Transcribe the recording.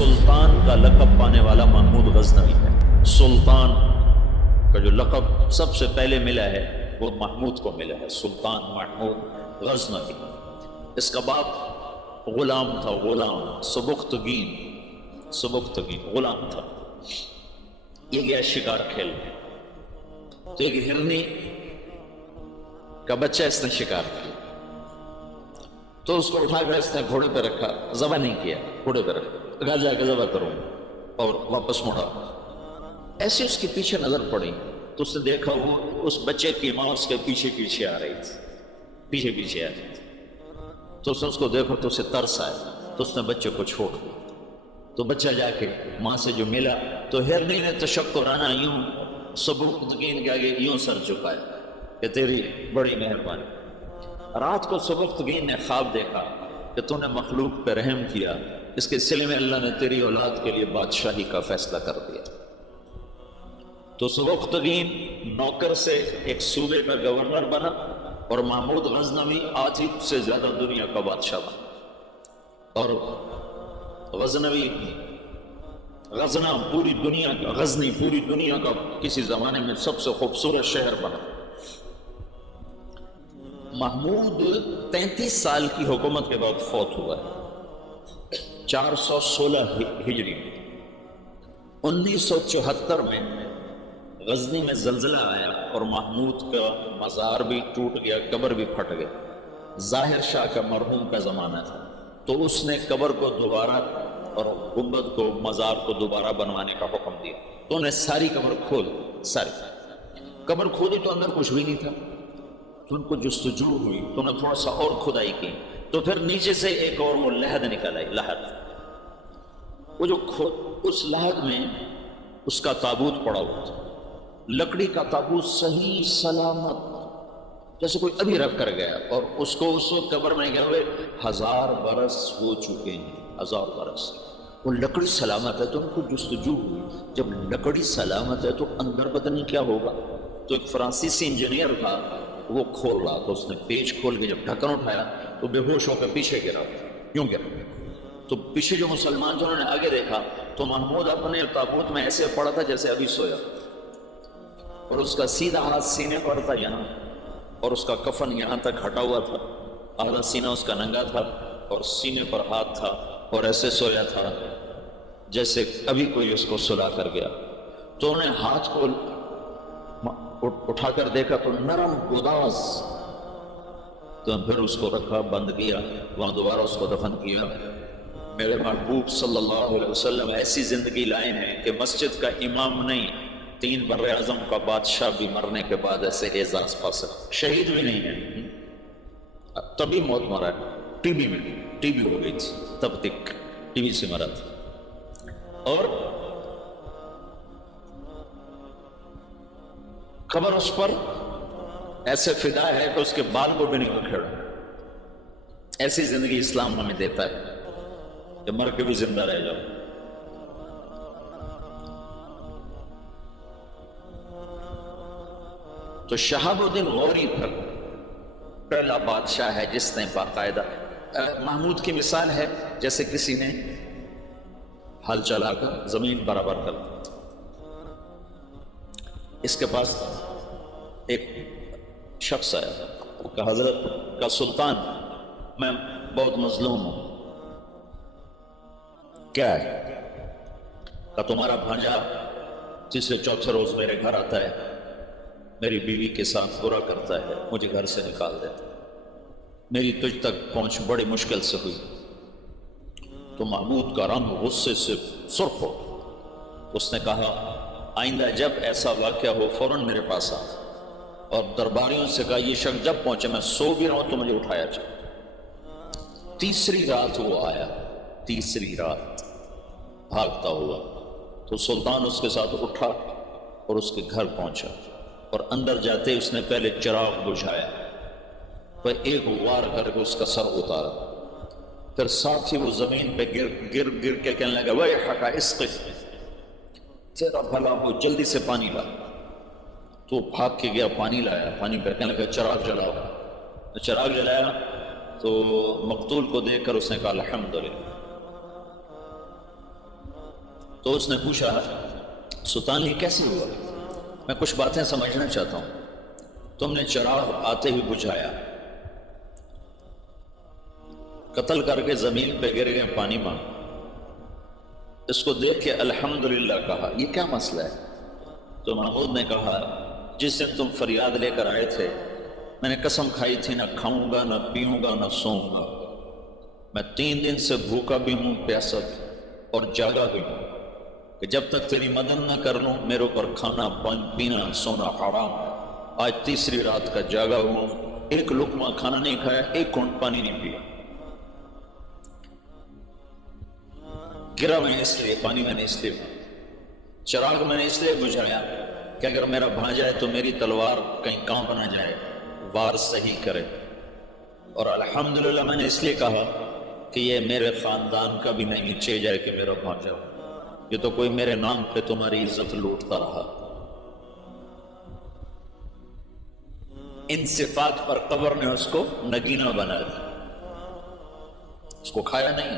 سلطان کا لقب پانے والا محمود غزنوی ہے۔ سلطان کا جو لقب سب سے پہلے ملا ہے وہ محمود کو ملا ہے، سلطان محمود غزنوی۔ اس کا باپ غلام تھا، غلام سبکتگین غلام تھا۔ یہ گیا شکار کھیلنے، تو ایک ہرنی کا بچہ اس نے شکار کیا، تو اس کو اٹھا کر اس نے گھوڑے پہ رکھا، ذبح نہیں کیا، گھوڑے پہ رکھا، کہا جا کے ذبح کروں اور واپس مڑا۔ ایسے اس کے پیچھے نظر پڑی تو اس نے دیکھا وہ اس بچے کی ماں اس کے پیچھے آ رہی تھی، تو اس کو دیکھو تو اسے ترس آیا، تو اس نے بچے کو چھوڑ دیا۔ تو بچہ جا کے ماں سے جو ملا تو ہرنی نے تشکرانہ یوں سبکتگین کے آگے یوں سر جھکایا کہ تیری بڑی مہربانی۔ رات کو سبکتگین نے خواب دیکھا کہ تو نے مخلوق پہ رحم کیا، اس کے سلے میں اللہ نے تیری اولاد کے لیے بادشاہی کا فیصلہ کر دیا۔ تو سبکتگین نوکر سے ایک صوبے کا گورنر بنا اور محمود غزنوی آج سے زیادہ دنیا کا بادشاہ بنا۔ اور غزنوی غزنہ پوری دنیا کا، غزنی پوری دنیا کا کسی زمانے میں سب سے خوبصورت شہر بنا۔ محمود 33 سال کی حکومت کے بعد فوت ہوا ہے 416 ہجری میں۔ 1974 میں غزنی میں زلزلہ آیا اور محمود کا مزار بھی ٹوٹ گیا، قبر بھی پھٹ گئی۔ ظاہر شاہ کا مرحوم کا زمانہ تھا، تو اس نے قبر کو دوبارہ اور گنبد کو، مزار کو دوبارہ بنوانے کا حکم دیا۔ تو انہیں ساری قبر ساری قبر کھودی تو اندر کچھ بھی نہیں تھا، تو ان کو جستجو ہوئی، تو انہیں تھوڑا سا اور کھدائی کی، تو پھر نیچے سے ایک اور وہ لحد نکل آئی، لحد۔ وہ جو اس لحد میں اس کا تابوت پڑا ہوا تھا، لکڑی کا تابوت، صحیح سلامت، جیسے کوئی ابھی رکھ کر گیا، اور اس کو اس وقت قبر میں گئے ہوئے 1000 برس ہو چکے ہیں، 1000 برس۔ وہ لکڑی سلامت ہے تو ان کو جستجو ہوئی، جب لکڑی سلامت ہے تو اندر پتہ نہیں کیا ہوگا۔ تو ایک فرانسیسی انجینئر تھا، وہ کھول رہا، تو اس نے پیچ کھول کے جب ڈھکن اٹھایا تو بے ہوش ہو کے پیچھے گرا، یوں گرا۔ تو پیچھے جو مسلمان تھے انہوں نے آگے دیکھا تو محمود اپنے تابوت میں ایسے پڑا تھا جیسے ابھی سویا، اور اس کا سیدھا ہاتھ سینے پر تھا یہاں، اور اس کا کفن یہاں تک ہٹا ہوا تھا، آدھا سینہ اس کا ننگا تھا اور سینے پر ہاتھ تھا، اور ایسے سویا تھا جیسے ابھی کوئی اس کو سلا کر گیا۔ تو انہیں ہاتھ کو اٹھا کر دیکھا تو نرم گداز، تو پھر اس کو رکھا، بند کیا، وہاں دوبارہ اس کو دفن کیا۔ میرے محبوب صلی اللہ علیہ وسلم ایسی زندگی لائے ہیں کہ مسجد کا امام نہیں، 3 بر اعظم کا بادشاہ بھی مرنے کے بعد ایسے اعزاز پا سکتا، شہید بھی نہیں ہے، تبھی موت مرا ہے، ٹی بی ہو گئی تھی، تب تک ٹی بی سے مرا تھا۔ اور قبر اس پر ایسے فدا ہے کہ اس کے بال کو بھی نہیں اکھیڑا۔ ایسی زندگی اسلام ہمیں دیتا ہے کہ مر کے بھی زندہ رہ جاؤ۔ تو شہاب الدین غوری پہلا بادشاہ ہے جس نے باقاعدہ، محمود کی مثال ہے جیسے کسی نے ہل چلا کر زمین برابر کر دی۔ اس کے پاس ایک شخص آیا کہ حضرت کا سلطان، میں بہت مظلوم ہوں، کیا ہے؟ کہ تمہارا بھانجا تیسرے چوتھے روز میرے گھر آتا ہے، میری بیوی کے ساتھ برا کرتا ہے، مجھے گھر سے نکال دیتا ہے، میری تجھ تک پہنچ بڑی مشکل سے ہوئی۔ تو محمود کا رنگ غصے سے سرخ ہو، اس نے کہا آئندہ جب ایسا واقعہ ہو فوراً میرے پاس آ، اور درباریوں سے کہا یہ شخص جب پہنچے، میں سو بھی رہا ہوں تو مجھے اٹھایا جائے۔ تیسری رات وہ آیا، تیسری رات بھاگتا ہوا، تو سلطان اس کے ساتھ اٹھا اور اس کے گھر پہنچا، اور اندر جاتے اس نے پہلے چراغ بجھایا، پھر ایک وار کر کے اس کا سر اتارا، پھر ساتھ ہی وہ زمین پہ گر کے کہنے لگا ویحک اسقِ، تیرا بھلا ہو جلدی سے پانی لا۔ تو بھاگ کے گیا، پانی لایا، پانی پہ کہنے لگا چراغ جلاؤ۔ چراغ جلایا تو مقتول کو دیکھ کر اس نے کہا الحمدللہ، تو اس نے پوچھا سلطان یہ کیسے ہوا؟ میں کچھ باتیں سمجھنا چاہتا ہوں. تم نے چراغ آتے ہی بجھایا، قتل کر کے زمین پہ گر گئے پانی میں. اس کو دیکھ کے الحمدللہ کہا، یہ کیا مسئلہ ہے؟ تو محمود نے کہا جس دن تم فریاد لے کر آئے تھے میں نے قسم کھائی تھی نہ کھاؤں گا نہ پیوں گا نہ سوؤں گا. میں 3 دن سے بھوکا بھی ہوں، پیاسا بھی اور جاگا بھی ہوں کہ جب تک تیری مدد نہ کر لوں میرے اوپر کھانا پینا سونا حرام. آج تیسری رات کا جاگا ہوں، ایک لقمہ کھانا نہیں کھایا، ایک گھونٹ پانی نہیں پیا. گرا میں اس لیے، پانی میں نے اس لیے، چراغ میں نے اس لیے بجھایا کہ اگر میرا بھانجا ہے تو میری تلوار کہیں کام نہ جائے، وار صحیح کرے. اور الحمدللہ میں نے اس لیے کہا کہ یہ میرے خاندان کا بھی نہیں نیچے جائے کہ میرا بھانجا ہو، یہ تو کوئی میرے نام پہ تمہاری عزت لوٹتا رہا. ان صفات پر قبر نے اس کو نگینہ بنا دیا. اس کو کھایا نہیں،